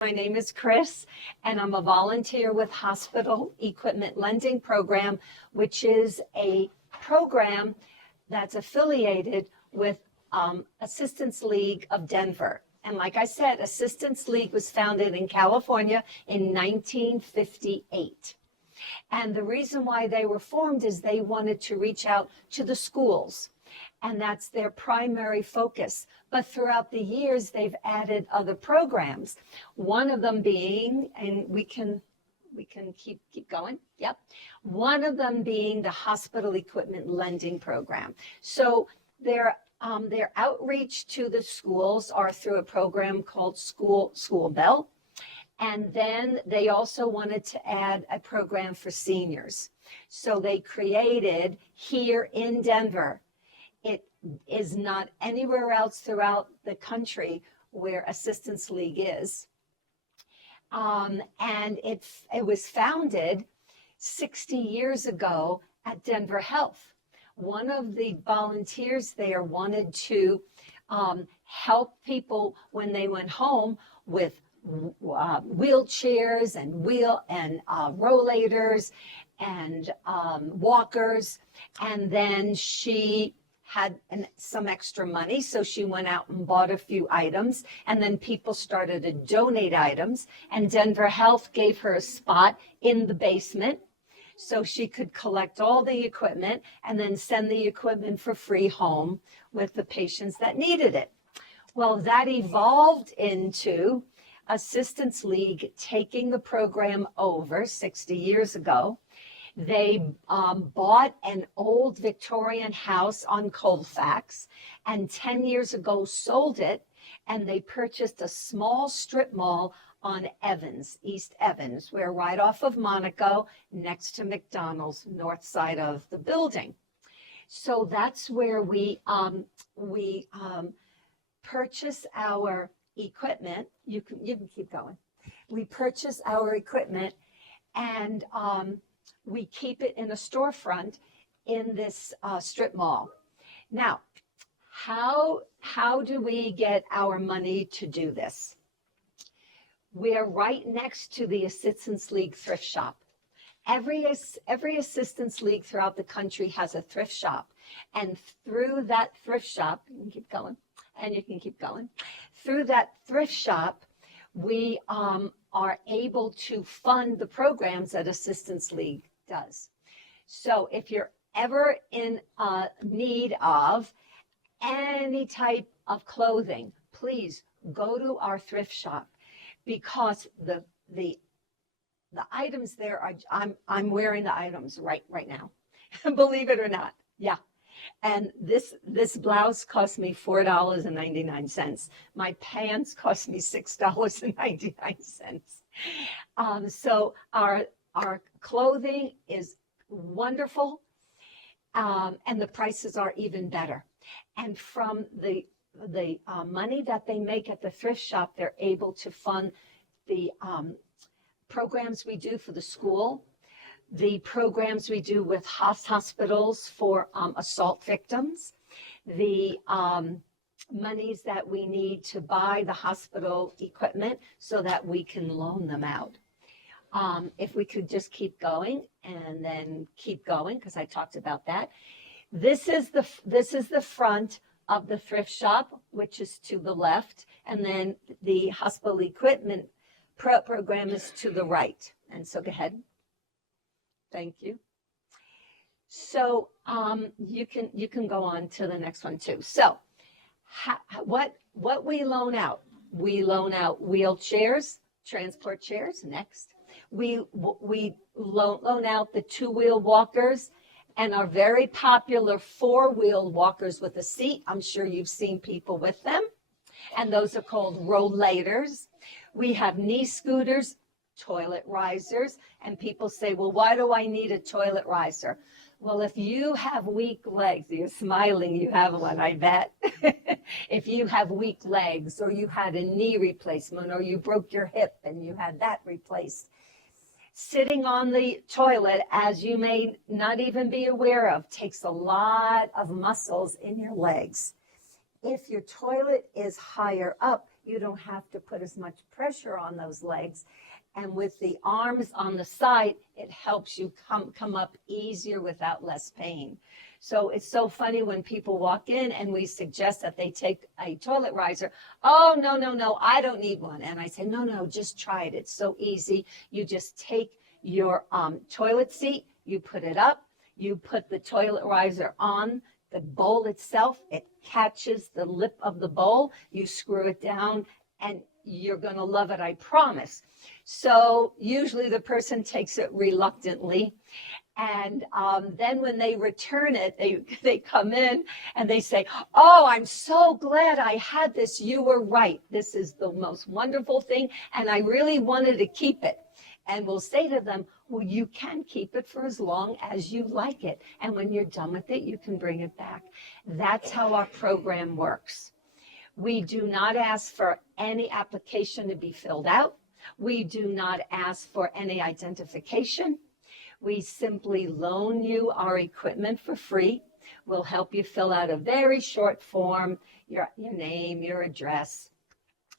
My name is Chris, and I'm a volunteer with Hospital Equipment Lending Program, which is a program that's affiliated with Assistance League of Denver. And like I said, Assistance League was founded in California in 1958. And the reason why they were formed is they wanted to reach out to the schools, and that's their primary focus. But throughout the years, they've added other programs. One of them being, and we can keep going. Yep. One of them being the Hospital Equipment Lending Program. So their outreach to the schools are through a program called School Bell. And then they also wanted to add a program for seniors. So they created here in Denver. It is not anywhere else throughout the country where Assistance League is. And it was founded 60 years ago at Denver Health. One of the volunteers there wanted to help people when they went home with wheelchairs and rollators and walkers. And then she had some extra money, so she went out and bought a few items, and then people started to donate items, and Denver Health gave her a spot in the basement so she could collect all the equipment and then send the equipment for free home with the patients that needed it. Well, that evolved into Assistance League taking the program over 60 years ago. They bought an old Victorian house on Colfax and 10 years ago sold it, and they purchased a small strip mall on Evans, East Evans. We're right off of Monaco, next to McDonald's, north side of the building. So that's where we purchase our equipment. You can keep going. We purchase our equipment, and we keep it in a storefront in this strip mall. Now, how do we get our money to do this? We're right next to the Assistance League thrift shop. Every Assistance League throughout the country has a thrift shop, and through that thrift shop, you can keep going, and you can keep going. Through that thrift shop, we are able to fund the programs that Assistance League does. So if you're ever in need of any type of clothing, please go to our thrift shop, because the items there are, I'm wearing the items right now, believe it or not. Yeah. And this blouse cost me $4.99. My pants cost me $6.99. So our clothing is wonderful, and the prices are even better. And from the money that they make at the thrift shop, they're able to fund the programs we do for the school, the programs we do with hospitals for assault victims, the monies that we need to buy the hospital equipment so that we can loan them out. If we could just keep going and then keep going, because I talked about that. This is the front of the thrift shop, which is to the left, and then the hospital equipment program is to the right. And so go ahead. Thank you. So you can go on to the next one too. So what we loan out? We loan out wheelchairs, transport chairs. Next, we loan out the two-wheel walkers and our very popular four-wheel walkers with a seat. I'm sure you've seen people with them, and those are called rollators. We have knee scooters, toilet risers, and people say, well, why do I need a toilet riser? Well, if you have weak legs, you're smiling, you have one, I bet. If you have weak legs, or you had a knee replacement, or you broke your hip and you had that replaced, sitting on the toilet, as you may not even be aware of, takes a lot of muscles in your legs. If your toilet is higher up, you don't have to put as much pressure on those legs. And with the arms on the side, it helps you come up easier without less pain. So it's so funny when people walk in and we suggest that they take a toilet riser. Oh, no, no, no, I don't need one. And I say, no, no, just try it. It's so easy. You just take your toilet seat, you put it up, you put the toilet riser on the bowl itself. It catches the lip of the bowl. You screw it down and you're going to love it, I promise. So usually the person takes it reluctantly. And then when they return it, they come in and they say, oh, I'm so glad I had this. You were right. This is the most wonderful thing. And I really wanted to keep it. And we'll say to them, well, you can keep it for as long as you like it. And when you're done with it, you can bring it back. That's how our program works. We do not ask for any application to be filled out. We do not ask for any identification. We simply loan you our equipment for free. We'll help you fill out a very short form, your name, your address,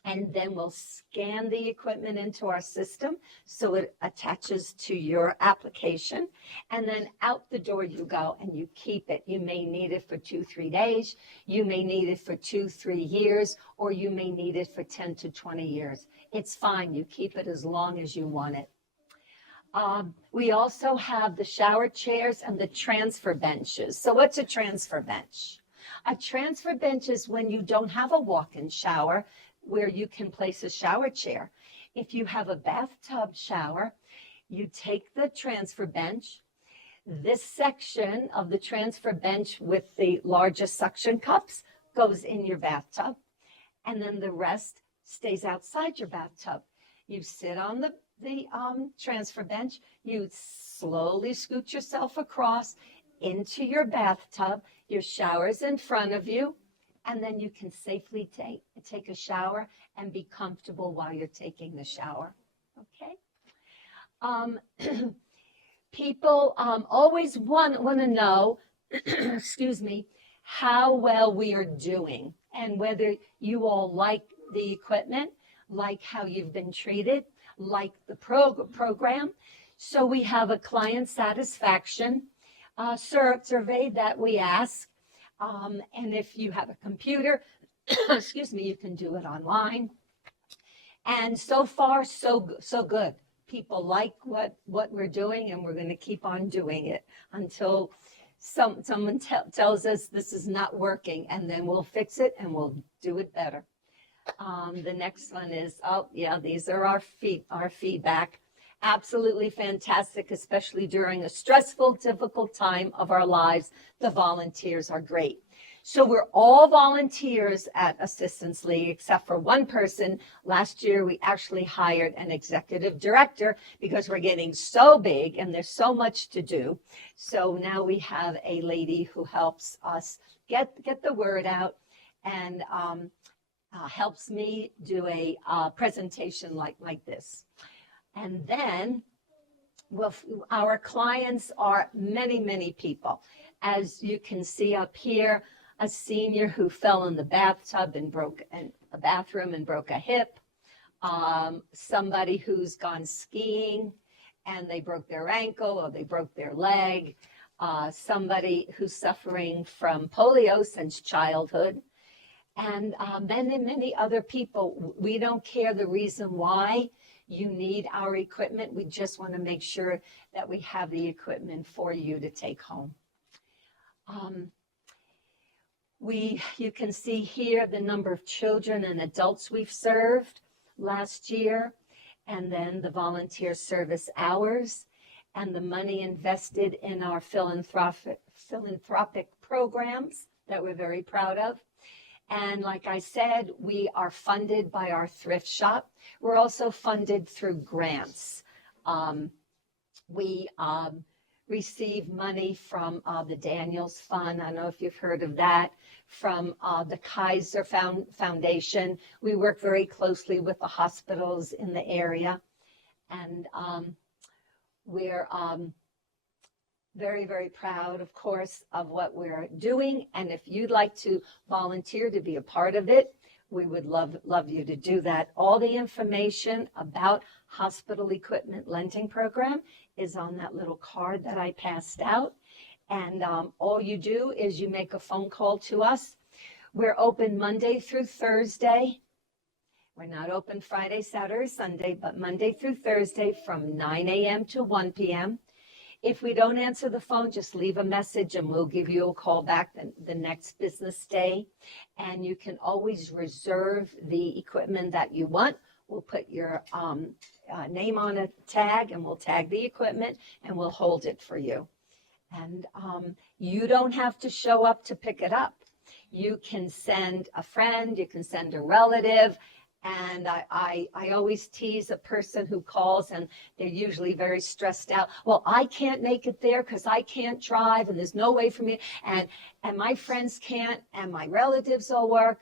and then we'll scan the equipment into our system so it attaches to your application. And then out the door you go and you keep it. You may need it for 2-3 days. You may need it for 2-3 years, or you may need it for 10 to 20 years. It's fine. You keep it as long as you want it. We also have the shower chairs and the transfer benches. So what's a transfer bench? A transfer bench is when you don't have a walk-in shower where you can place a shower chair. If you have a bathtub shower, you take the transfer bench. This section of the transfer bench with the largest suction cups goes in your bathtub, and then the rest stays outside your bathtub. You sit on the transfer bench, you slowly scoot yourself across into your bathtub, your shower's in front of you, and then you can safely take a shower and be comfortable while you're taking the shower, okay? People always want to know, excuse me, how well we are doing and whether you all like the equipment, like how you've been treated, like the program. So we have a client satisfaction survey that we ask. And if you have a computer, excuse me, you can do it online. And so far, so good. People like what we're doing, and we're going to keep on doing it until someone tells us this is not working, and then we'll fix it and we'll do it better. The next one is, oh yeah, these are our feedback. Absolutely fantastic, especially during a stressful, difficult time of our lives. The volunteers are great. So we're all volunteers at Assistance League, except for one person. Last year, we actually hired an executive director because we're getting so big and there's so much to do. So now we have a lady who helps us get the word out and helps me do a presentation like this. And then our clients are many people. As you can see up here, a senior who fell in the bathtub and broke a bathroom and broke a hip. Somebody who's gone skiing and they broke their ankle or they broke their leg. Somebody who's suffering from polio since childhood. And many other people. We don't care the reason why you need our equipment. We just want to make sure that we have the equipment for you to take home. You can see here the number of children and adults we've served last year, and then the volunteer service hours, and the money invested in our philanthropic programs that we're very proud of. And like I said, we are funded by our thrift shop. We're also funded through grants. We receive money from the Daniels Fund. I don't know if you've heard of that, from the Kaiser Foundation. We work very closely with the hospitals in the area. And we're very proud, of course, of what we're doing. And if you'd like to volunteer to be a part of it, we would love you to do that. All the information about hospital equipment lending program is on that little card that I passed out. And all you do is you make a phone call to us. We're open Monday through Thursday. We're not open Friday, Saturday, Sunday, but Monday through Thursday from 9 a.m. to 1 p.m. If we don't answer the phone, just leave a message and we'll give you a call back the next business day. And you can always reserve the equipment that you want. We'll put your name on a tag and we'll tag the equipment and we'll hold it for you. And you don't have to show up to pick it up. You can send a friend, you can send a relative. And I always tease a person who calls and they're usually very stressed out. Well, I can't make it there because I can't drive and there's no way for me. And my friends can't and my relatives all work.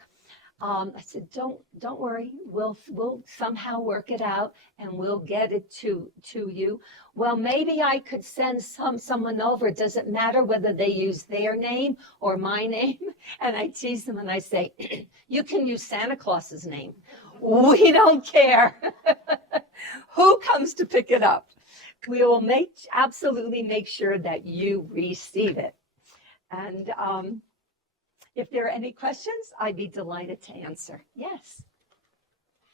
I said, don't worry. We'll somehow work it out and we'll get it to you. Well, maybe I could send someone over. Does it matter whether they use their name or my name? And I tease them and I say, you can use Santa Claus's name. We don't care who comes to pick it up. We will absolutely make sure that you receive it. And if there are any questions, I'd be delighted to answer. Yes.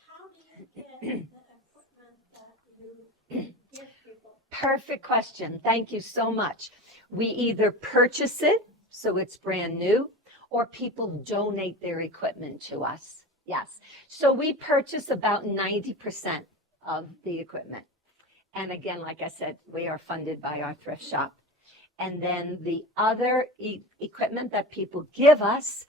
How do you get the equipment that you give people? Perfect question. Thank you so much. We either purchase it, so it's brand new, or people donate their equipment to us. Yes. So we purchase about 90% of the equipment. And again, like I said, we are funded by our thrift shop. And then the other equipment that people give us,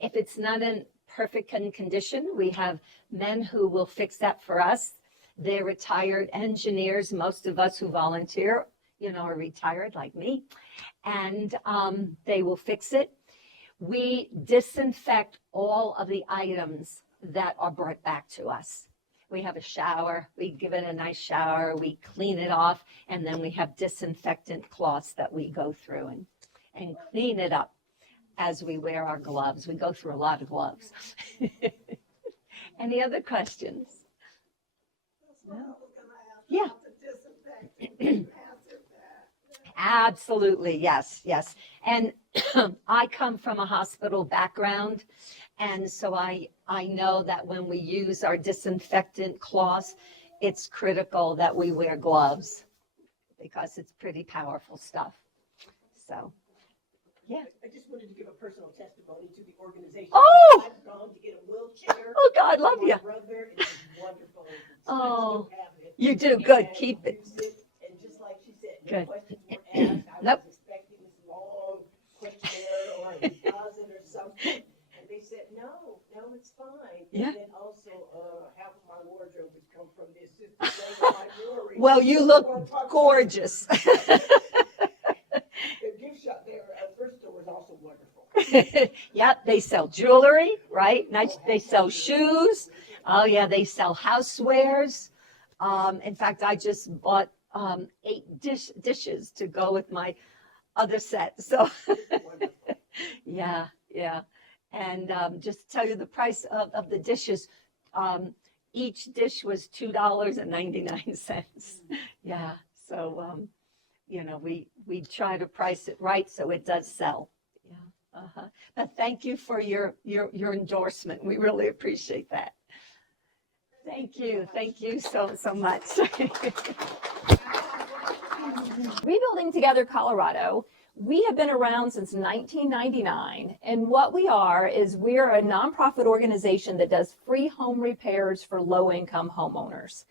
if it's not in perfect condition, we have men who will fix that for us. They're retired engineers. Most of us who volunteer, are retired like me. And they will fix it. We disinfect all of the items that are brought back to us. We have a shower, we give it a nice shower, we clean it off, and then we have disinfectant cloths that we go through and clean it up as we wear our gloves. We go through a lot of gloves. Any other questions? That's what I was going to ask Yeah. about the disinfectant. You answered that. Absolutely, yes. And I come from a hospital background, and so I know that when we use our disinfectant cloths, it's critical that we wear gloves because it's pretty powerful stuff. So, yeah. I just wanted to give a personal testimony to the organization. Oh! I've gone to get a wheelchair. Oh, God, love for you. my brother, it is wonderful. Oh, I still have it. you do good. And Keep it. use it. And just like she said, no Good. questions were asked. I Nope. was expecting this long questionnaire or a deposit or something. And they said, no, it's fine. Yeah. And then also, half of my wardrobe would come from the assistant of my jewelry. Well, you look gorgeous. The gift shop there, first store was also wonderful. Yep, they sell jewelry, right? Nice. They sell shoes. Oh yeah, they sell housewares. In fact, I just bought 8 dishes to go with my other set. So yeah. And just to tell you the price of the dishes, each dish was $2.99. Yeah. So we try to price it right so it does sell. Yeah. But thank you for your endorsement. We really appreciate that. Thank you so much. Rebuilding Together Colorado, we have been around since 1999, and what we are is we're a nonprofit organization that does free home repairs for low-income homeowners.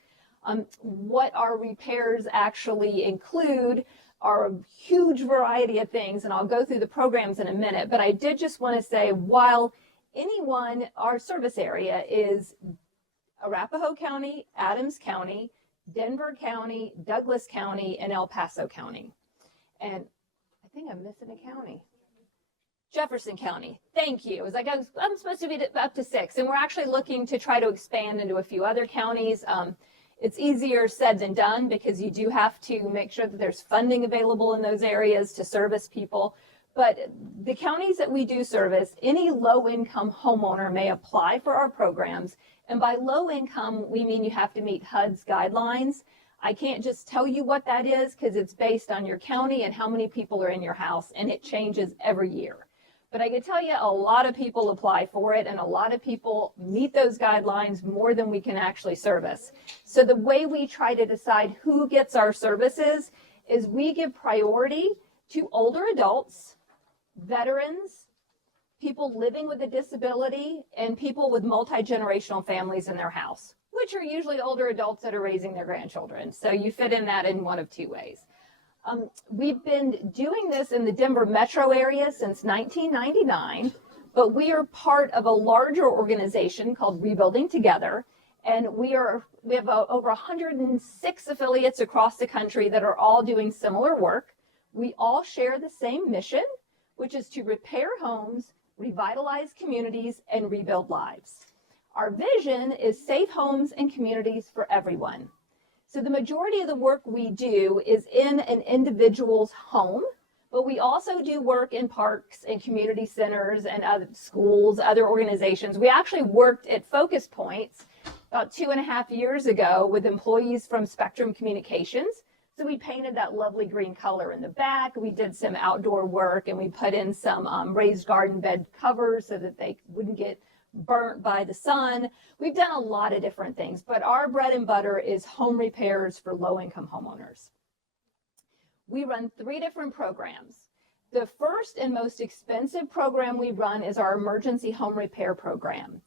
What our repairs actually include are a huge variety of things, and I'll go through the programs in a minute, but I did just want to say, while our service area is Arapahoe County, Adams County, Denver County, Douglas County, and El Paso County. And I think I'm missing a county. Jefferson County. Thank you. It was like I'm supposed to be up to 6, and we're actually looking to try to expand into a few other counties. It's easier said than done because you do have to make sure that there's funding available in those areas to service people. But the counties that we do service, any low-income homeowner may apply for our programs. And by low income, we mean you have to meet HUD's guidelines. I can't just tell you what that is because it's based on your county and how many people are in your house, and it changes every year. But I can tell you a lot of people apply for it, and a lot of people meet those guidelines more than we can actually service. So the way we try to decide who gets our services is we give priority to older adults, veterans, people living with a disability, and people with multi-generational families in their house, which are usually older adults that are raising their grandchildren. So you fit in that in one of two ways. We've been doing this in the Denver metro area since 1999, but we are part of a larger organization called Rebuilding Together. And we have over 106 affiliates across the country that are all doing similar work. We all share the same mission, which is to repair homes, revitalize communities, and rebuild lives. Our vision is safe homes and communities for everyone. So the majority of the work we do is in an individual's home, but we also do work in parks and community centers and other schools, other organizations. We actually worked at Focus Points about 2.5 years ago with employees from Spectrum Communications. So we painted that lovely green color in the back. We did some outdoor work, and we put in some raised garden bed covers so that they wouldn't get burnt by the sun. We've done a lot of different things, but our bread and butter is home repairs for low-income homeowners. We run 3 different programs. The first and most expensive program we run is our emergency home repair program.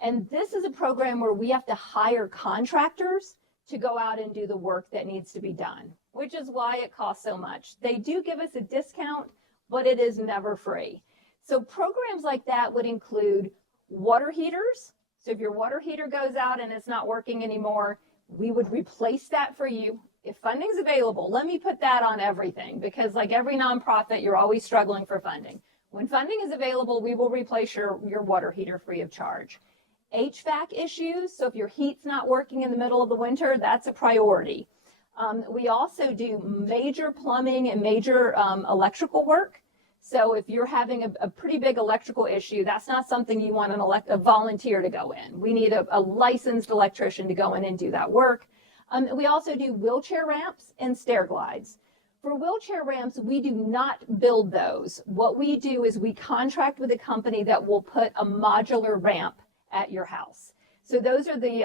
And this is a program where we have to hire contractors to go out and do the work that needs to be done, which is why it costs so much. They do give us a discount, but it is never free. So programs like that would include water heaters. So if your water heater goes out and it's not working anymore, we would replace that for you. If funding's available, let me put that on everything, because like every nonprofit, you're always struggling for funding. When funding is available, we will replace your water heater free of charge. HVAC issues, so if your heat's not working in the middle of the winter, that's a priority. We also do major plumbing and major electrical work. So if you're having a pretty big electrical issue, that's not something you want a volunteer to go in. We need a licensed electrician to go in and do that work. We also do wheelchair ramps and stair glides. For wheelchair ramps, we do not build those. What we do is we contract with a company that will put a modular ramp at your house. So those are the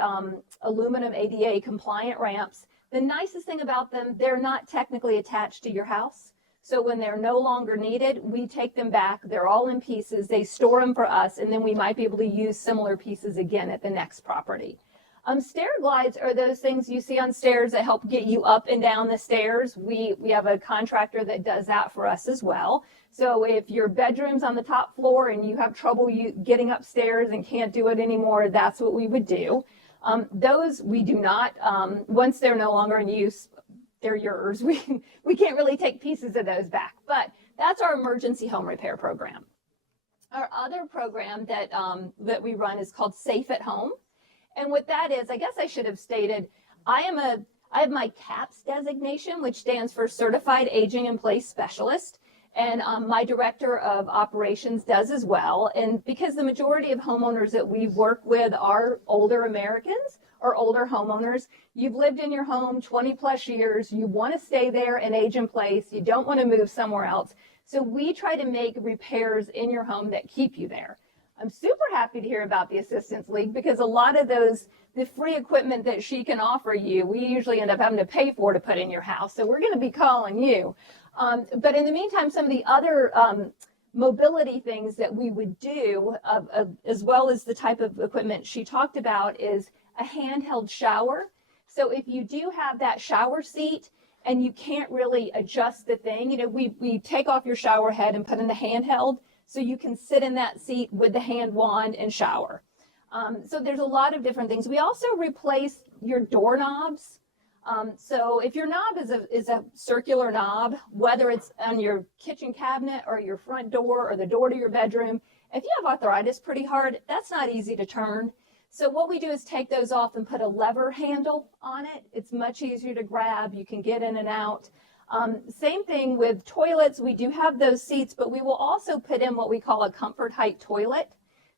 aluminum ADA compliant ramps. The nicest thing about them, they're not technically attached to your house. So when they're no longer needed, we take them back. They're all in pieces. They store them for us, and then we might be able to use similar pieces again at the next property. Stair glides are those things you see on stairs that help get you up and down the stairs. We have a contractor that does that for us as well. So if your bedroom's on the top floor and you have trouble getting upstairs and can't do it anymore, that's what we would do. Those we do not, once they're no longer in use, they're yours. We can't really take pieces of those back, but that's our emergency home repair program. Our other program that we run is called Safe at Home. And what that is, I guess I should have stated, I have my CAPS designation, which stands for Certified Aging in Place Specialist. And my director of operations does as well. And because the majority of homeowners that we work with are older Americans or older homeowners, you've lived in your home 20 plus years, you want to stay there and age in place, you don't want to move somewhere else. So we try to make repairs in your home that keep you there. I'm super happy to hear about the Assistance League, because a lot of the free equipment that she can offer you, we usually end up having to pay for to put in your house. So we're going to be calling you. But in the meantime, some of the other mobility things that we would do, as well as the type of equipment she talked about, is a handheld shower. So if you do have that shower seat and you can't really adjust the thing, we take off your shower head and put in the handheld, so you can sit in that seat with the hand wand and shower. So there's a lot of different things. We also replace your doorknobs. So if your knob is a circular knob, whether it's on your kitchen cabinet or your front door or the door to your bedroom, if you have arthritis pretty hard, that's not easy to turn. So what we do is take those off and put a lever handle on it. It's much easier to grab. You can get in and out. Same thing with toilets. We do have those seats, but we will also put in what we call a comfort height toilet.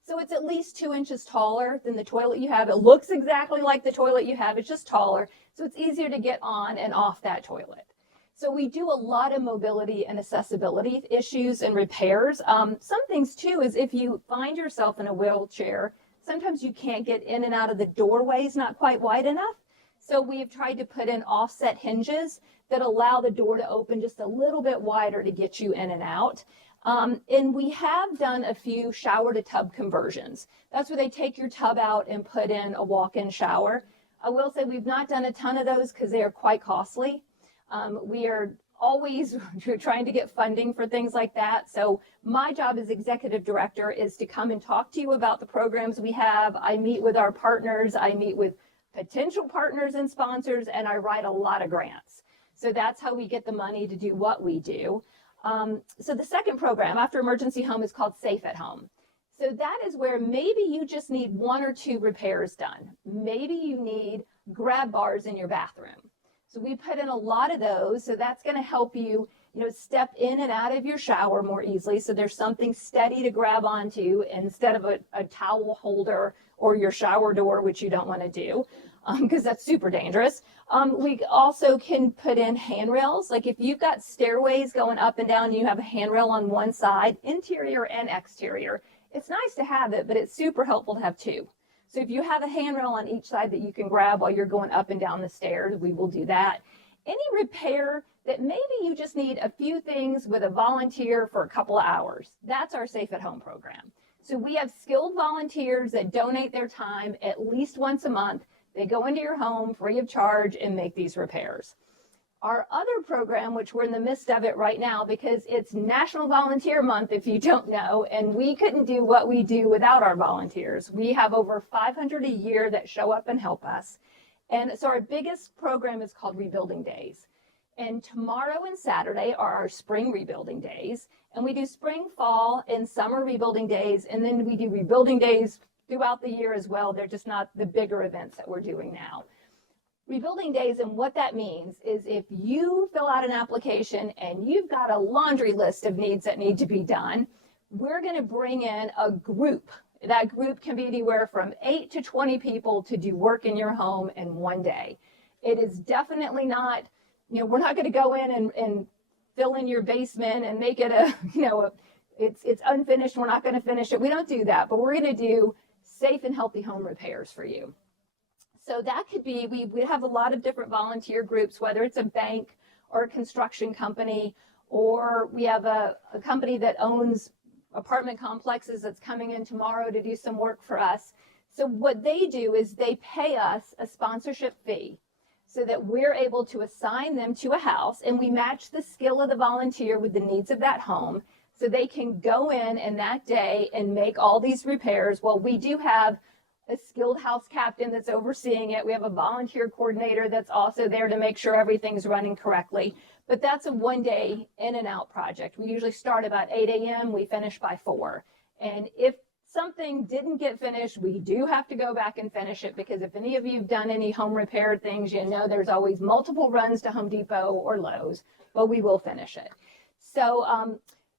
So it's at least 2 inches taller than the toilet you have. It looks exactly like the toilet you have, it's just taller. So it's easier to get on and off that toilet. So we do a lot of mobility and accessibility issues and repairs. Some things too is if you find yourself in a wheelchair, sometimes you can't get in and out of the doorways, not quite wide enough. So we've tried to put in offset hinges that allow the door to open just a little bit wider to get you in and out. And we have done a few shower to tub conversions. That's where they take your tub out and put in a walk-in shower. I will say we've not done a ton of those because they are quite costly. We are always trying to get funding for things like that. So my job as executive director is to come and talk to you about the programs we have. I meet with our partners, I meet with potential partners and sponsors, and I write a lot of grants. So that's how we get the money to do what we do. So the second program after emergency home is called Safe at Home. So that is where maybe you just need 1 or 2 repairs done. Maybe you need grab bars in your bathroom. So we put in a lot of those. So that's going to help you, step in and out of your shower more easily. So there's something steady to grab onto instead of a towel holder or your shower door, which you don't want to do because that's super dangerous. We also can put in handrails. Like if you've got stairways going up and down, you have a handrail on one side, interior and exterior. It's nice to have it, but it's super helpful to have 2. So if you have a handrail on each side that you can grab while you're going up and down the stairs, we will do that. Any repair that maybe you just need a few things with a volunteer for a couple of hours, that's our Safe at Home program. So we have skilled volunteers that donate their time at least once a month. They go into your home free of charge and make these repairs. Our other program, which we're in the midst of it right now because it's National Volunteer Month, if you don't know, and we couldn't do what we do without our volunteers. We have over 500 a year that show up and help us. And so our biggest program is called Rebuilding Days. And tomorrow and Saturday are our spring rebuilding days. And we do spring, fall, and summer rebuilding days. And then we do rebuilding days throughout the year as well. They're just not the bigger events that we're doing now. Rebuilding days, and what that means is if you fill out an application and you've got a laundry list of needs that need to be done, we're going to bring in a group. That group can be anywhere from 8 to 20 people to do work in your home in one day. It is definitely not, we're not going to go in and fill in your basement and make it it's unfinished. We're not going to finish it. We don't do that, but we're going to do safe and healthy home repairs for you. So that could be, we have a lot of different volunteer groups, whether it's a bank or a construction company, or we have a company that owns apartment complexes that's coming in tomorrow to do some work for us. So what they do is they pay us a sponsorship fee so that we're able to assign them to a house, and we match the skill of the volunteer with the needs of that home so they can go in that day and make all these repairs. Well, we do have a skilled house captain that's overseeing it. We have a volunteer coordinator that's also there to make sure everything's running correctly. But that's a one-day in and out project. We usually start about 8 a.m. We finish by 4. And if something didn't get finished, we do have to go back and finish it, because if any of you have done any home repair things, there's always multiple runs to Home Depot or Lowe's, but we will finish it. So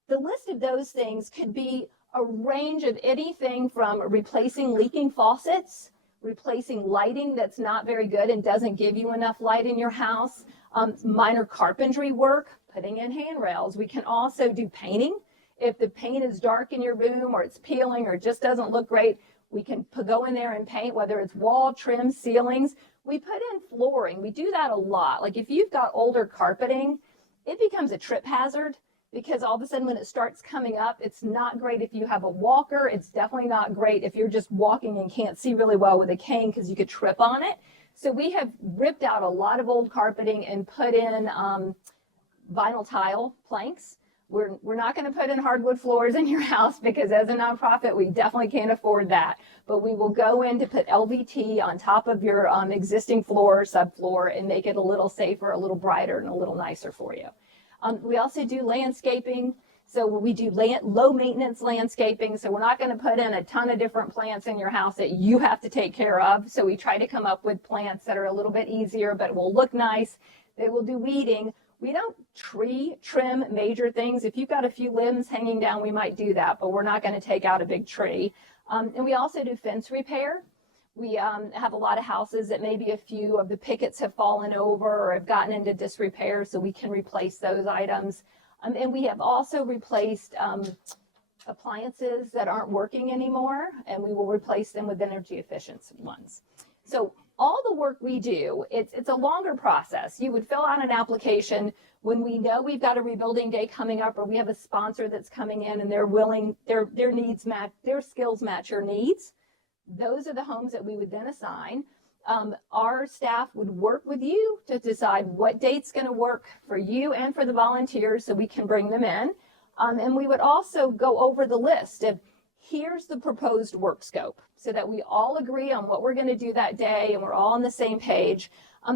the list of those things could be a range of anything from replacing leaking faucets, replacing lighting that's not very good and doesn't give you enough light in your house, minor carpentry work, putting in handrails. We can also do painting. If the paint is dark in your room or it's peeling or just doesn't look great, we can go in there and paint, whether it's wall, trim, ceilings. We put in flooring. We do that a lot. Like if you've got older carpeting, it becomes a trip hazard, because all of a sudden when it starts coming up, it's not great if you have a walker. It's definitely not great if you're just walking and can't see really well with a cane because you could trip on it. So we have ripped out a lot of old carpeting and put in vinyl tile planks. We're not going to put in hardwood floors in your house, because as a nonprofit, we definitely can't afford that. But we will go in to put LVT on top of your existing floor, subfloor, and make it a little safer, a little brighter, and a little nicer for you. We also do landscaping. So we do low maintenance landscaping. So we're not going to put in a ton of different plants in your house that you have to take care of. So we try to come up with plants that are a little bit easier, but will look nice, They will do weeding. We don't tree trim major things. If you've got a few limbs hanging down, we might do that, but we're not going to take out a big tree. And we also do fence repair. We have a lot of houses that maybe a few of the pickets have fallen over or have gotten into disrepair, so we can replace those items. And we have also replaced appliances that aren't working anymore, and we will replace them with energy efficient ones. So all the work we do, it's a longer process. You would fill out an application when we know we've got a rebuilding day coming up, or we have a sponsor that's coming in and they're willing, their needs match, their skills match your needs. Those are the homes that we would then assign. Our staff would work with you to decide what date's going to work for you and for the volunteers so we can bring them in. And we would also go over the list of here's the proposed work scope so that we all agree on what we're going to do that day and we're all on the same page.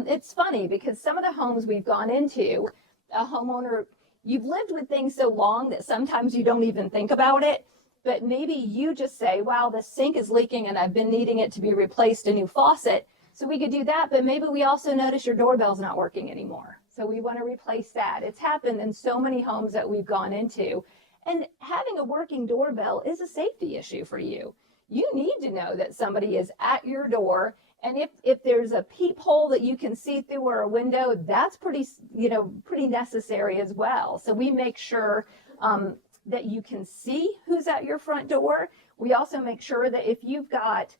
It's funny because some of the homes we've gone into, a homeowner, you've lived with things so long that sometimes you don't even think about it. But maybe you just say, wow, the sink is leaking and I've been needing it to be replaced, a new faucet. So we could do that, but maybe we also notice your doorbell's not working anymore. So we want to replace that. It's happened in so many homes that we've gone into. And having a working doorbell is a safety issue for you. You need to know that somebody is at your door. And if there's a peephole that you can see through or a window, that's pretty necessary as well. So we make sure that you can see who's at your front door. We also make sure that if you've got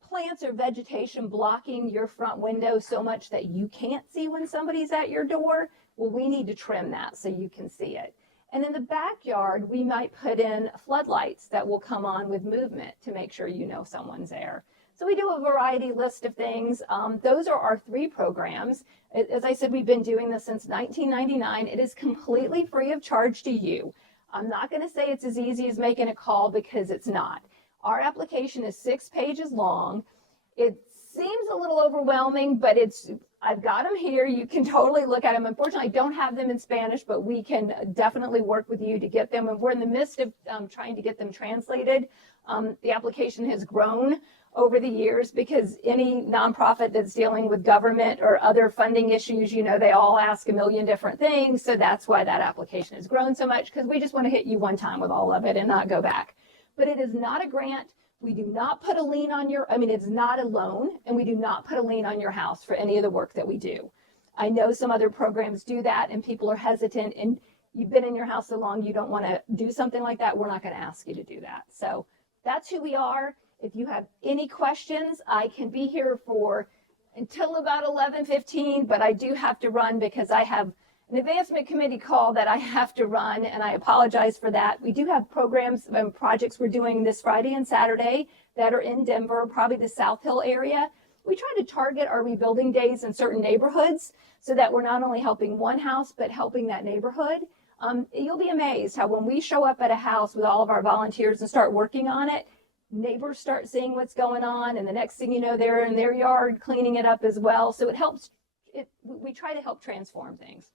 plants or vegetation blocking your front window so much that you can't see when somebody's at your door, well, we need to trim that so you can see it. And in the backyard, we might put in floodlights that will come on with movement to make sure you know someone's there. So we do a variety list of things. Those are our 3 programs. As I said, we've been doing this since 1999. It is completely free of charge to you. I'm not going to say it's as easy as making a call because it's not. Our application is 6 pages long. It seems a little overwhelming, but I've got them here. You can totally look at them. Unfortunately, I don't have them in Spanish, but we can definitely work with you to get them. And we're in the midst of trying to get them translated. The application has grown over the years because any nonprofit that's dealing with government or other funding issues, they all ask a million different things. So that's why that application has grown so much, because we just want to hit you one time with all of it and not go back. But it is not a grant. We do not put a lien on it's not a loan, and we do not put a lien on your house for any of the work that we do. I know some other programs do that and people are hesitant, and you've been in your house so long you don't want to do something like that. We're not going to ask you to do that. So that's who we are. If you have any questions, I can be here until about 11:15, but I do have to run because I have an advancement committee call that I have to run, and I apologize for that. We do have programs and projects we're doing this Friday and Saturday that are in Denver, probably the South Hill area. We try to target our rebuilding days in certain neighborhoods so that we're not only helping one house, but helping that neighborhood. You'll be amazed how when we show up at a house with all of our volunteers and start working on it, neighbors start seeing what's going on, and the next thing you know, they're in their yard cleaning it up as well. So it helps. We try to help transform things,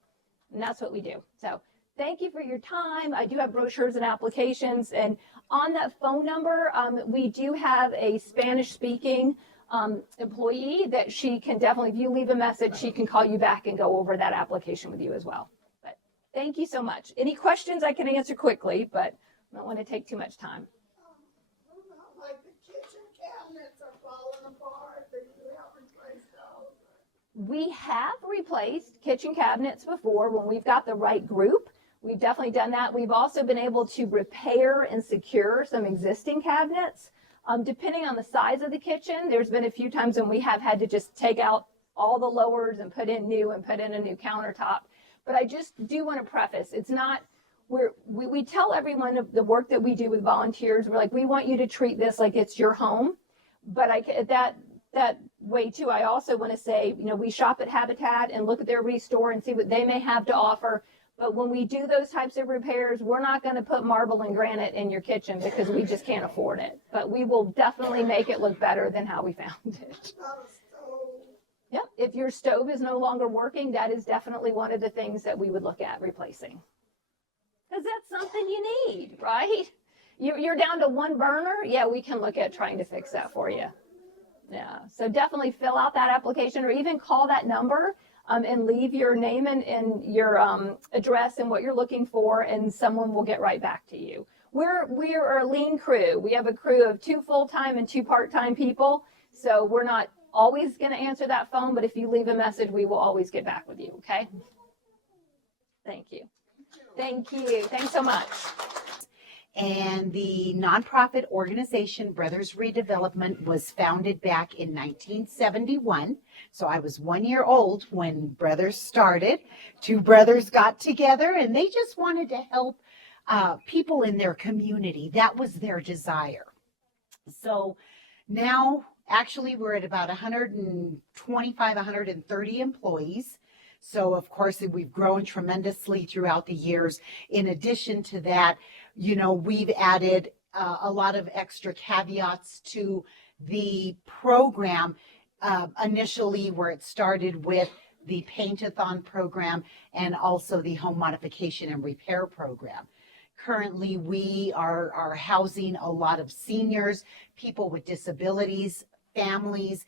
and that's what we do. So thank you for your time. I do have brochures and applications, and on that phone number, we do have a Spanish-speaking employee that she can definitely, if you leave a message, she can call you back and go over that application with you as well. But thank you so much. Any questions I can answer quickly, but I don't want to take too much time. Like the kitchen cabinets are falling apart, that you have replaced those. We have replaced kitchen cabinets before when we've got the right group. We've definitely done that. We've also been able to repair and secure some existing cabinets. Depending on the size of the kitchen, there's been a few times when we have had to just take out all the lowers and put in new and put in a new countertop. But I just do want to preface, it's not, we tell everyone of the work that we do with volunteers. We're like, we want you to treat this like it's your home. But that way too, I also want to say, we shop at Habitat and look at their restore and see what they may have to offer. But when we do those types of repairs, we're not going to put marble and granite in your kitchen because we just can't afford it. But we will definitely make it look better than how we found it. Yep. If your stove is no longer working, that is definitely one of the things that we would look at replacing. Because that's something you need, right? You're down to one burner. Yeah, we can look at trying to fix that for you. Yeah. So definitely fill out that application or even call that number. and leave your name and your address and what you're looking for, and someone will get right back to you. We're a lean crew. We have a crew of 2 full-time and 2 part-time people, so we're not always going to answer that phone, but if you leave a message, we will always get back with you, okay? Thank you. Thank you. Thanks so much. And the nonprofit organization Brothers Redevelopment was founded back in 1971. So I was 1 year old when Brothers started. 2 brothers got together and they just wanted to help people in their community. That was their desire. So now, actually, we're at about 125, 130 employees. So, of course, we've grown tremendously throughout the years. In addition to that, you know, we've added a lot of extra caveats to the program. Initially, where it started with the Paint-a-thon program and also the home modification and repair program. Currently, we are housing a lot of seniors, people with disabilities, families.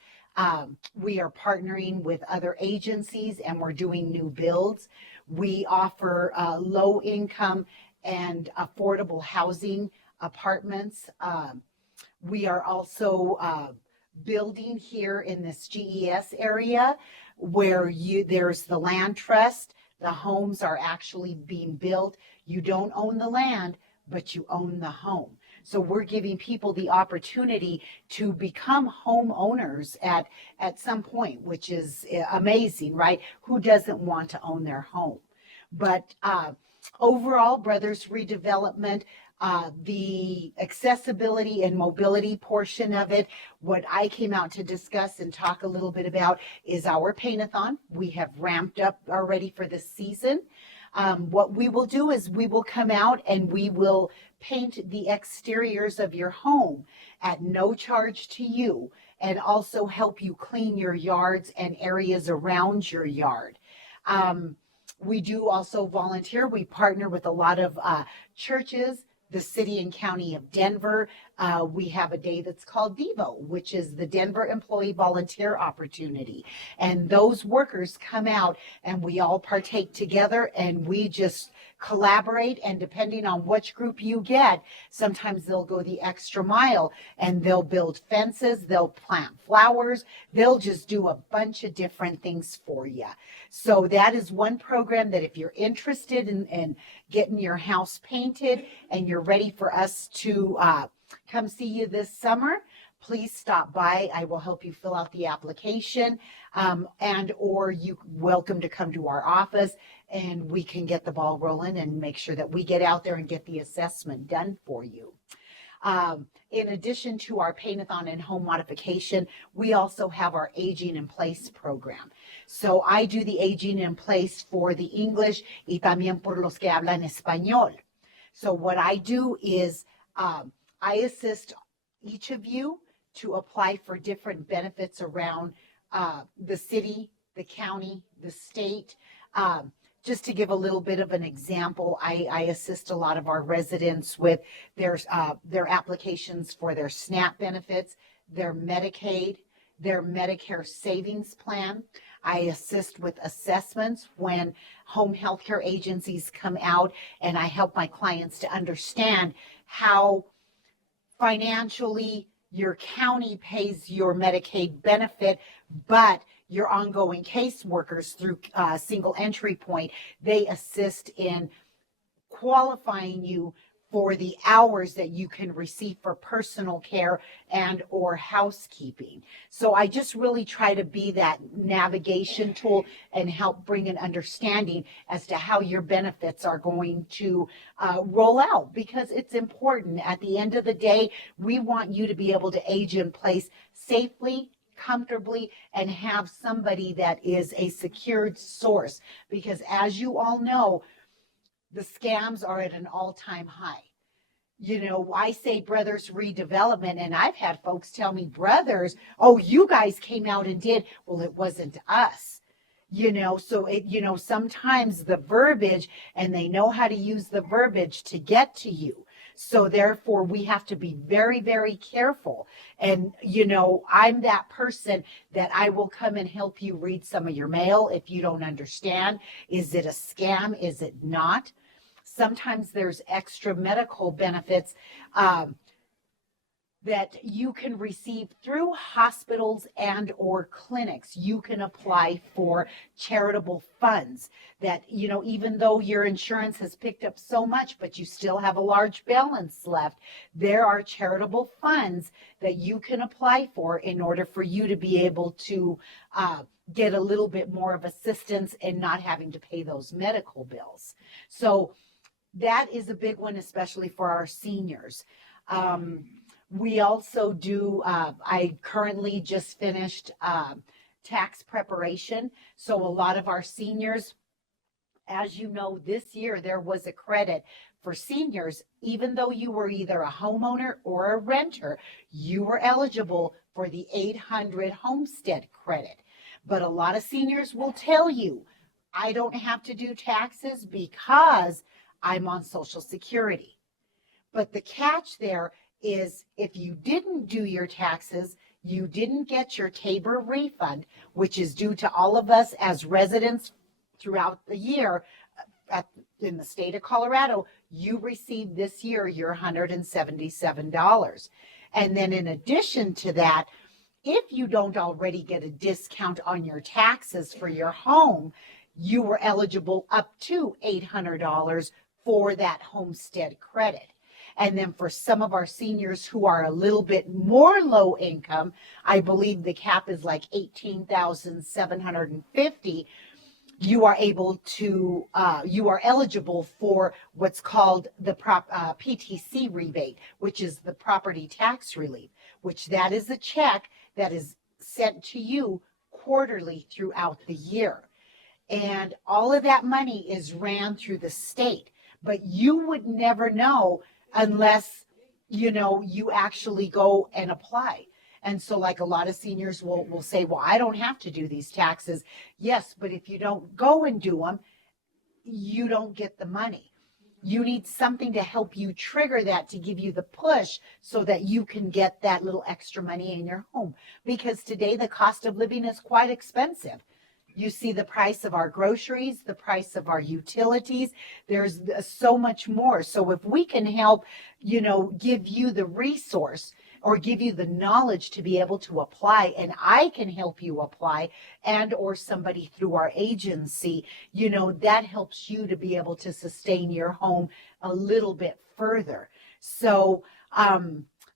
We are partnering with other agencies and we're doing new builds. We offer low income and affordable housing apartments. We are also building here in this GES area where there's the land trust. The homes are actually being built. You don't own the land, but you own the home. So we're giving people the opportunity to become homeowners at some point, which is amazing, right? Who doesn't want to own their home? But overall, Brothers Redevelopment, the accessibility and mobility portion of it, what I came out to discuss and talk a little bit about is our paint-a-thon. We have ramped up already for this season. What we will do is we will come out and we will paint the exteriors of your home at no charge to you, and also help you clean your yards and areas around your yard. We do also volunteer. We partner with a lot of churches, the city and county of Denver. We have a day that's called DEVO, which is the Denver Employee Volunteer Opportunity. And those workers come out and we all partake together and we just collaborate. And depending on which group you get, sometimes they'll go the extra mile and they'll build fences, they'll plant flowers, they'll just do a bunch of different things for you. So that is one program that if you're interested in getting your house painted and you're ready for us to come see you this summer, please stop by. I will help you fill out the application, and or you're welcome to come to our office and we can get the ball rolling and make sure that we get out there and get the assessment done for you. In addition to our paint-a-thon and home modification, we also have our Aging in Place program. So I do the Aging in Place for the English y también por los que hablan español. So what I do is I assist each of you to apply for different benefits around the city, the county, the state. Just to give a little bit of an example, I assist a lot of our residents with their applications for their SNAP benefits, their Medicaid, their Medicare savings plan. I assist with assessments when home health care agencies come out, and I help my clients to understand how financially your county pays your Medicaid benefit, but your ongoing caseworkers through Single Entry Point, they assist in qualifying you for the hours that you can receive for personal care and or housekeeping. So I just really try to be that navigation tool and help bring an understanding as to how your benefits are going to roll out, because it's important. At the end of the day, we want you to be able to age in place safely, comfortably, and have somebody that is a secured source, because as you all know, the scams are at an all-time high. You know, I say Brothers Redevelopment, and I've had folks tell me, Brothers, oh, you guys came out and did. Well, it wasn't us. You know, so it, you know, sometimes the verbiage, and they know how to use the verbiage to get to you. So therefore, we have to be very, very careful. And, you know, I'm that person that I will come and help you read some of your mail if you don't understand. Is it a scam? Is it not? Sometimes there's extra medical benefits that you can receive through hospitals and or clinics. You can apply for charitable funds that, you know, even though your insurance has picked up so much, but you still have a large balance left, there are charitable funds that you can apply for in order for you to be able to get a little bit more of assistance and not having to pay those medical bills. So that is a big one, especially for our seniors. We also do, I currently just finished tax preparation. So a lot of our seniors, as you know, this year there was a credit for seniors. Even though you were either a homeowner or a renter, you were eligible for the 800 homestead credit. But a lot of seniors will tell you, I don't have to do taxes because I'm on Social Security. But the catch there is if you didn't do your taxes, you didn't get your Tabor refund, which is due to all of us as residents throughout the year in the state of Colorado, you received this year your $177. And then in addition to that, if you don't already get a discount on your taxes for your home, you were eligible up to $800 for that homestead credit. And then for some of our seniors who are a little bit more low income, I believe the cap is like $18,750. You are able to, you are eligible for what's called the PTC rebate, which is the property tax relief, which that is a check that is sent to you quarterly throughout the year. And all of that money is ran through the state, but you would never know unless, you know, you actually go and apply. And so like a lot of seniors will say, well, I don't have to do these taxes. Yes, but if you don't go and do them, you don't get the money. You need something to help you trigger that, to give you the push so that you can get that little extra money in your home. Because today the cost of living is quite expensive. You see the price of our groceries, the price of our utilities. There's so much more. So if we can help, you know, give you the resource or give you the knowledge to be able to apply, and I can help you apply, and or somebody through our agency, you know, that helps you to be able to sustain your home a little bit further. So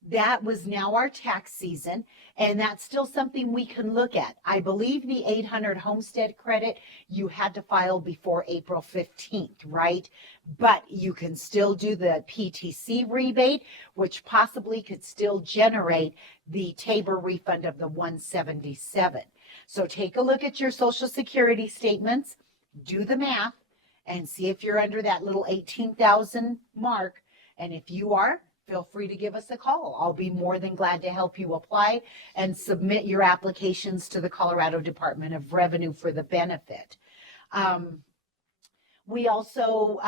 that was now our tax season, and that's still something we can look at. I believe the 800 homestead credit, you had to file before April 15th, right? But you can still do the PTC rebate, which possibly could still generate the Tabor refund of the $177. So take a look at your Social Security statements, do the math, and see if you're under that little 18,000 mark. And if you are, feel free to give us a call. I'll be more than glad to help you apply and submit your applications to the Colorado Department of Revenue for the benefit. We also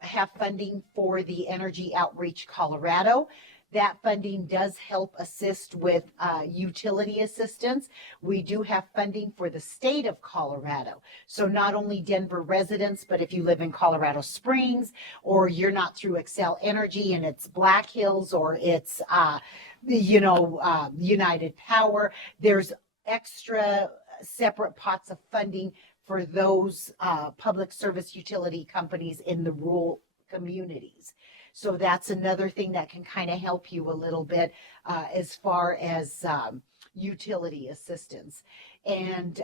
have funding for the Energy Outreach Colorado. That funding does help assist with utility assistance. We do have funding for the state of Colorado. So not only Denver residents, but if you live in Colorado Springs, or you're not through Xcel Energy and it's Black Hills, or it's, United Power, there's extra separate pots of funding for those public service utility companies in the rural communities. So that's another thing that can kind of help you a little bit as far as utility assistance. And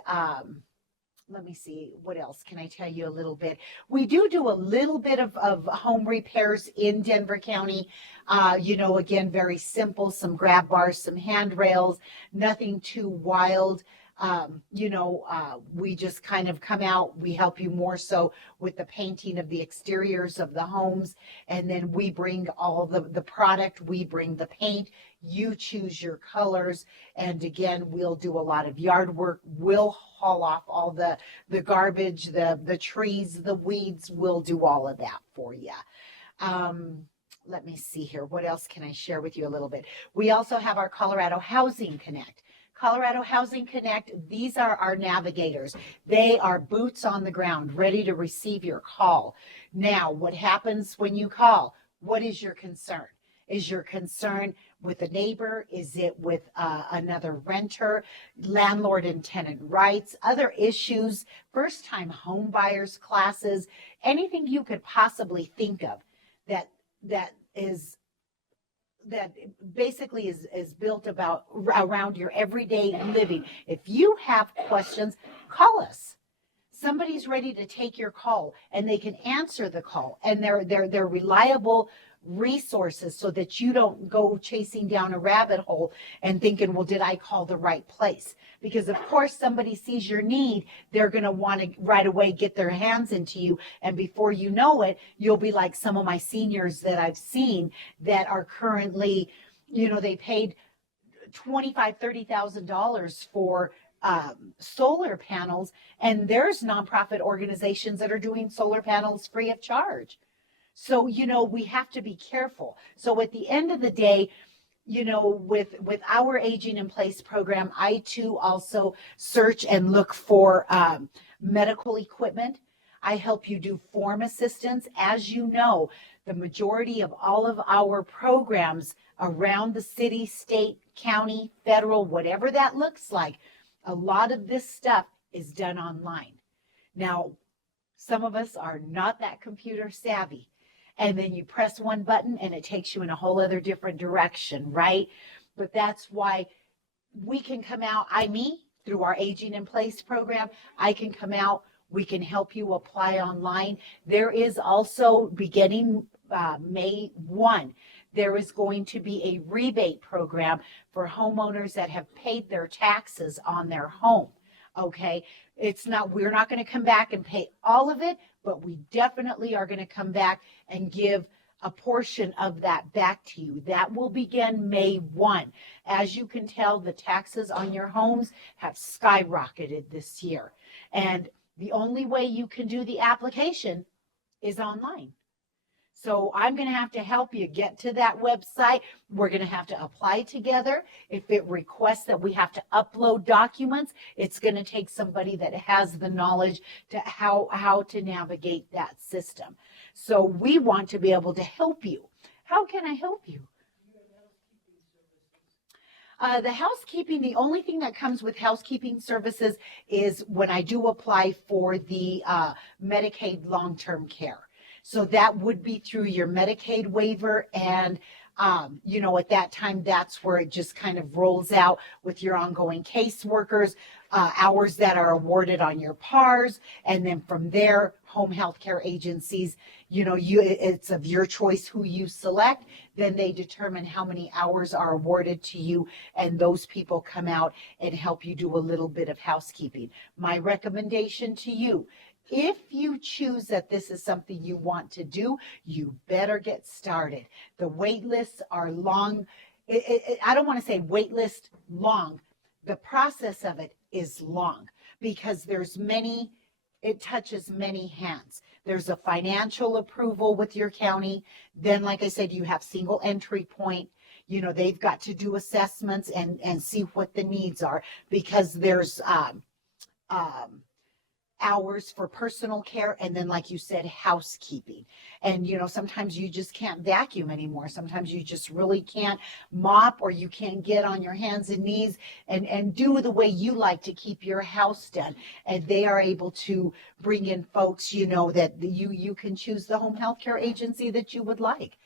let me see, what else can I tell you a little bit? We do a little bit of home repairs in Denver County. Again, very simple, some grab bars, some handrails, nothing too wild. We just kind of come out, we help you more so with the painting of the exteriors of the homes, and then we bring all the product, we bring the paint, you choose your colors, and again, we'll do a lot of yard work, we'll haul off all the garbage, the trees, the weeds, we'll do all of that for you. let me see here. What else can I share with you a little bit? We also have our Colorado Housing Connect. Colorado Housing Connect, these are our navigators. They are boots on the ground, ready to receive your call. Now, what happens when you call? What is your concern? Is your concern with a neighbor? Is it with another renter, landlord and tenant rights, other issues, first-time home buyers classes, anything you could possibly think of that basically is built around your everyday living. If you have questions, call us. Somebody's ready to take your call, and they can answer the call, and they're reliable resources so that you don't go chasing down a rabbit hole and thinking, well, did I call the right place? Because of course somebody sees your need, they're going to want to right away get their hands into you, and before you know it, you'll be like some of my seniors that I've seen that are currently, they paid $25,000-$30,000 for solar panels, and there's nonprofit organizations that are doing solar panels free of charge. So, we have to be careful. So at the end of the day, with our Aging in Place program, I too also search and look for medical equipment. I help you do form assistance. As you know, the majority of all of our programs around the city, state, county, federal, whatever that looks like, a lot of this stuff is done online. Now, some of us are not that computer savvy. And then you press one button and it takes you in a whole other different direction, right? But that's why we can come out, through our Aging in Place program, I can come out, we can help you apply online. There is also, beginning May 1, there is going to be a rebate program for homeowners that have paid their taxes on their home. Okay, we're not going to come back and pay all of it, but we definitely are going to come back and give a portion of that back to you. That will begin May 1. As you can tell, the taxes on your homes have skyrocketed this year. And the only way you can do the application is online. So I'm going to have to help you get to that website. We're going to have to apply together. If it requests that we have to upload documents, it's going to take somebody that has the knowledge to how to navigate that system. So we want to be able to help you. How can I help you? The housekeeping, the only thing that comes with housekeeping services is when I do apply for the Medicaid long-term care. So that would be through your Medicaid waiver, and at that time, that's where it just kind of rolls out with your ongoing caseworkers, hours that are awarded on your PARs, and then from there, home health care agencies, it's of your choice who you select. Then they determine how many hours are awarded to you, and those people come out and help you do a little bit of housekeeping. My recommendation to you, if you choose that this is something you want to do, you better get started. The wait lists are long. I don't want to say wait list long. The process of it is long because it touches many hands. There's a financial approval with your county. Then, like I said, you have single entry point. They've got to do assessments and see what the needs are, because there's hours for personal care, and then, like you said, housekeeping. And sometimes you just can't vacuum anymore. Sometimes you just really can't mop, or you can't get on your hands and knees and do the way you like to keep your house done. And they are able to bring in folks, that you can choose the home health care agency that you would like.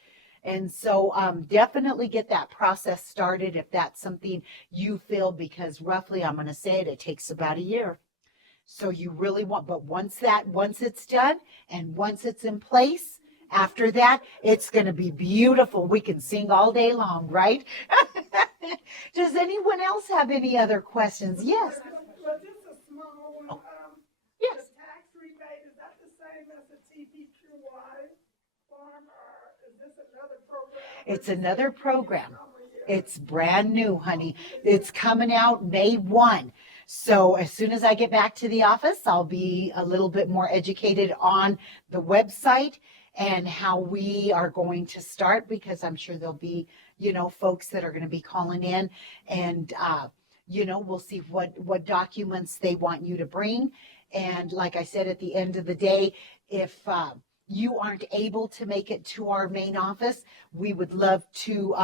And so definitely get that process started if that's something you feel, because roughly, I'm going to say it takes about a year. So you really want, but once it's done and once it's in place, after that, it's going to be beautiful. We can sing all day long, right? Does anyone else have any other questions? Yes. Well, just a small one. Yes. The tax rebate, is that the same as the TPQY form, or is this another program? It's another program. It's brand new, honey. It's coming out May 1. So as soon as I get back to the office, I'll be a little bit more educated on the website. and how we are going to start, because I'm sure there'll be, folks that are going to be calling in, and, we'll see what documents they want you to bring. And like I said, at the end of the day, if you aren't able to make it to our main office, we would love to,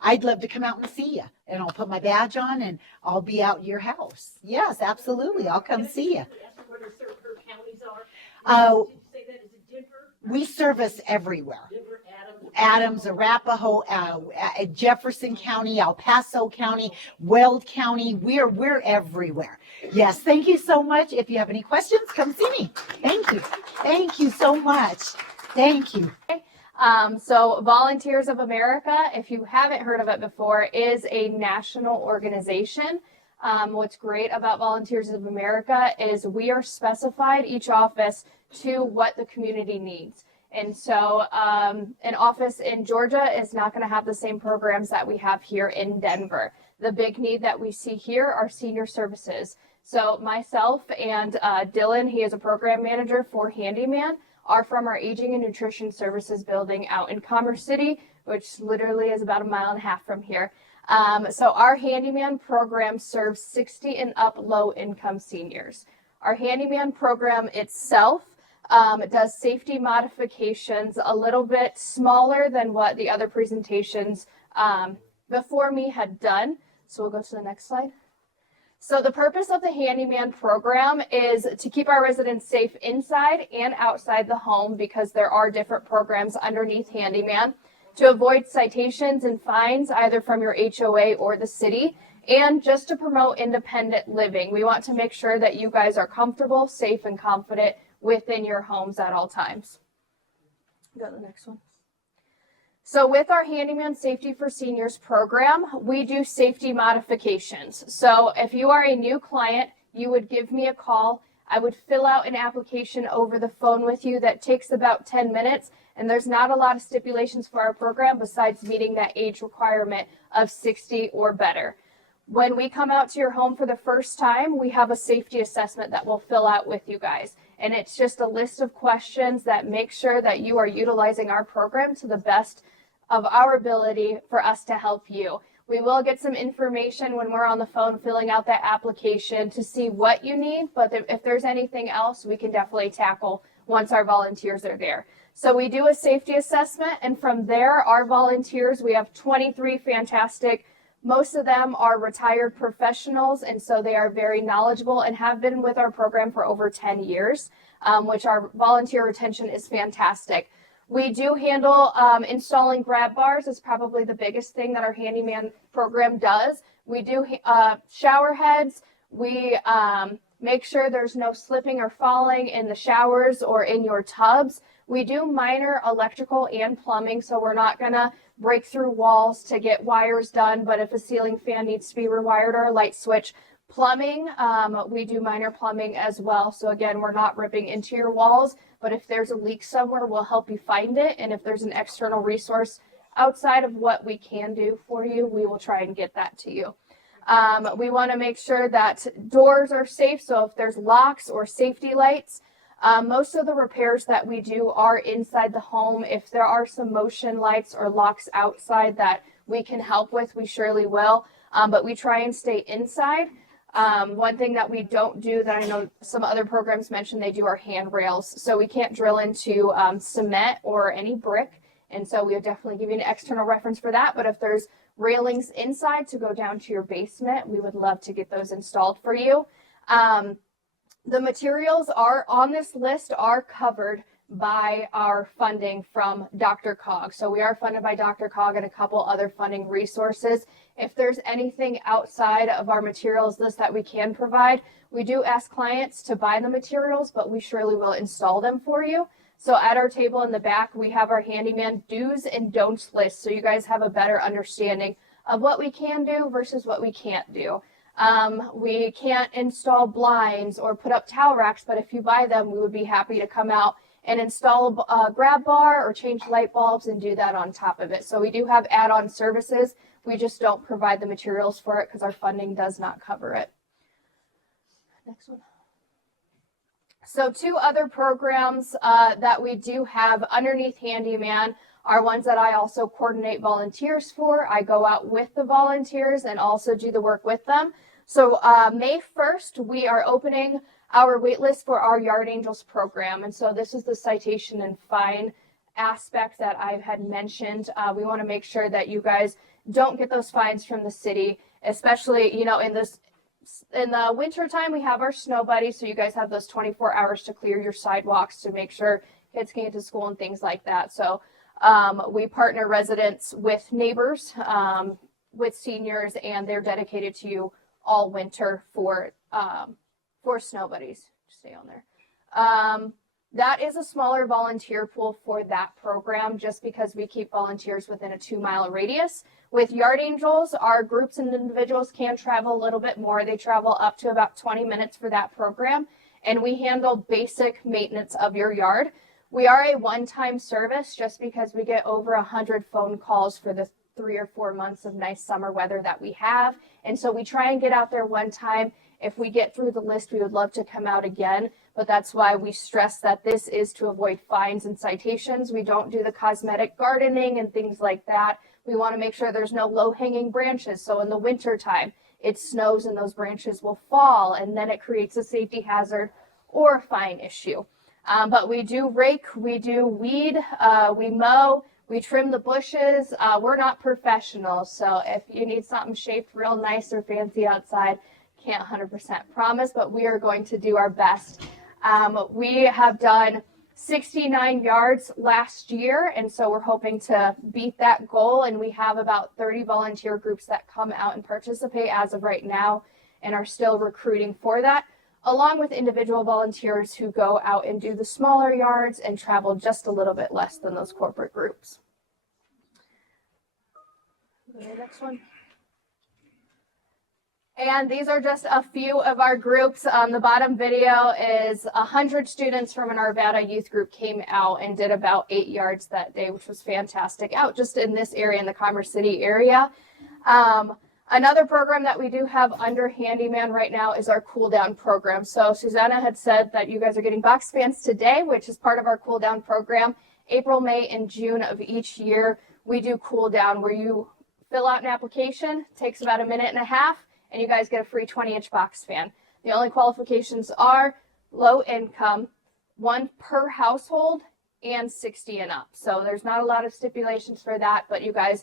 I'd love to come out and see you, and I'll put my badge on and I'll be out your house. Yes, absolutely. I'll come see you. Where the her counties are? Oh, Did you say that? Is it Denver? we service everywhere. Denver, Adams, Arapahoe, Jefferson County, El Paso County, Weld County. We're everywhere. Yes, thank you so much. If you have any questions, come see me. Thank you. Thank you so much. Thank you. So Volunteers of America, if you haven't heard of it before, is a national organization. What's great about Volunteers of America is we are specified, each office, to what the community needs. And so an office in Georgia is not going to have the same programs that we have here in Denver. The big need that we see here are senior services. So myself and Dylan, he is a program manager for Handyman, are from our Aging and Nutrition Services building out in Commerce City, which literally is about 1.5 miles from here. So our Handyman program serves 60 and up low-income seniors. Our Handyman program itself does safety modifications a little bit smaller than what the other presentations before me had done. So we'll go to the next slide. So the purpose of the Handyman program is to keep our residents safe inside and outside the home, because there are different programs underneath Handyman, to avoid citations and fines either from your HOA or the city, and just to promote independent living. We want to make sure that you guys are comfortable, safe, and confident within your homes at all times. Go to the next one. So with our Handyman Safety for Seniors program, we do safety modifications. So if you are a new client, you would give me a call. I would fill out an application over the phone with you that takes about 10 minutes. And there's not a lot of stipulations for our program besides meeting that age requirement of 60 or better. When we come out to your home for the first time, we have a safety assessment that we'll fill out with you guys. And it's just a list of questions that make sure that you are utilizing our program to the best of our ability for us to help you. We will get some information when we're on the phone filling out that application to see what you need, but if there's anything else, we can definitely tackle once our volunteers are there. So we do a safety assessment, and from there, our volunteers, we have 23 fantastic. Most of them are retired professionals, and so they are very knowledgeable and have been with our program for over 10 years, which our volunteer retention is fantastic. We do handle installing grab bars is probably the biggest thing that our Handyman program does. We do shower heads. We make sure there's no slipping or falling in the showers or in your tubs. We do minor electrical and plumbing, so we're not going to break through walls to get wires done, but if a ceiling fan needs to be rewired or a light switch, plumbing, we do minor plumbing as well. So again, we're not ripping into your walls, but if there's a leak somewhere, we'll help you find it. And if there's an external resource outside of what we can do for you, we will try and get that to you. We want to make sure that doors are safe. So if there's locks or safety lights, most of the repairs that we do are inside the home. If there are some motion lights or locks outside that we can help with, we surely will. But we try and stay inside. One thing that we don't do that I know some other programs mentioned they do are handrails. So we can't drill into cement or any brick. And so we'll definitely give you an external reference for that. But if there's railings inside to go down to your basement, we would love to get those installed for you. The materials are on this list are covered by our funding from DRCOG. So we are funded by DRCOG and a couple other funding resources. If there's anything outside of our materials list that we can provide, we do ask clients to buy the materials, but we surely will install them for you. So at our table in the back, we have our Handyman do's and don'ts list, so you guys have a better understanding of what we can do versus what we can't do. We can't install blinds or put up towel racks, but if you buy them, we would be happy to come out and install a grab bar or change light bulbs and do that on top of it. So we do have add-on services. We just don't provide the materials for it because our funding does not cover it. Next one. So 2 other programs that we do have underneath Handyman are ones that I also coordinate volunteers for. I go out with the volunteers and also do the work with them. So May 1st, we are opening our waitlist for our Yard Angels program. And so this is the citation and fine aspect that I had mentioned. We want to make sure that you guys don't get those fines from the city, especially, you know, in the winter time, we have our snow buddies. So you guys have those 24 hours to clear your sidewalks to make sure kids can get to school and things like that. So we partner residents with neighbors, with seniors, and they're dedicated to you all winter for snow buddies. Stay on there. That is a smaller volunteer pool for that program, just because we keep volunteers within a 2-mile radius. With Yard Angels, our groups and individuals can travel a little bit more. They travel up to about 20 minutes for that program, and we handle basic maintenance of your yard. We are a one-time service just because we get over 100 phone calls for the 3 or 4 months of nice summer weather that we have. And so we try and get out there one time. If we get through the list, we would love to come out again, but that's why we stress that this is to avoid fines and citations. We don't do the cosmetic gardening and things like that. We want to make sure there's no low-hanging branches. So in the winter time, it snows and those branches will fall, and then it creates a safety hazard or a fine issue. But we do rake, we do weed, we mow, we trim the bushes. We're not professionals, so if you need something shaped real nice or fancy outside, can't 100% promise, but we are going to do our best. We have done 69 yards last year, and so we're hoping to beat that goal, and we have about 30 volunteer groups that come out and participate as of right now and are still recruiting for that, along with individual volunteers who go out and do the smaller yards and travel just a little bit less than those corporate groups. Go to the next one. And these are just a few of our groups. The bottom video is 100 students from an Arvada youth group came out and did about 8 yards that day, which was fantastic, out just in this area, in the Commerce City area. Another program that we do have under Handyman right now is our cool down program. So Susanna had said that you guys are getting box fans today, which is part of our cool down program. April, May, and June of each year, we do cool down where you fill out an application, takes about 1.5 minutes, and you guys get a free 20-inch box fan. The only qualifications are low income, 1 per household, and 60 and up. So there's not a lot of stipulations for that, but you guys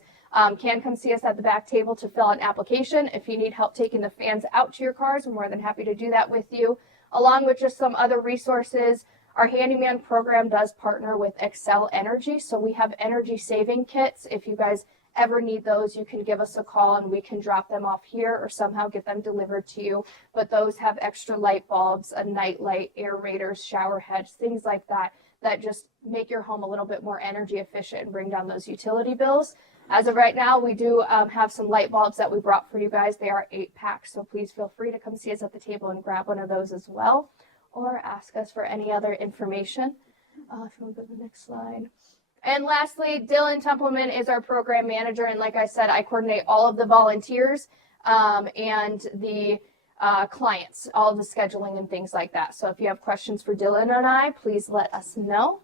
can come see us at the back table to fill out an application. If you need help taking the fans out to your cars, we're more than happy to do that with you, along with just some other resources. Our Handyman program does partner with Excel Energy, so we have energy saving kits. If you guys ever need those, you can give us a call and we can drop them off here or somehow get them delivered to you. But those have extra light bulbs, a night light, aerators, shower heads, things like that, that just make your home a little bit more energy efficient and bring down those utility bills. As of right now, we do have some light bulbs that we brought for you guys. They are 8-packs, so please feel free to come see us at the table and grab one of those as well, or ask us for any other information. If you want to go to the next slide. And lastly, Dylan Templeman is our program manager. And like I said, I coordinate all of the volunteers and the clients, all of the scheduling and things like that. So if you have questions for Dylan and I, please let us know.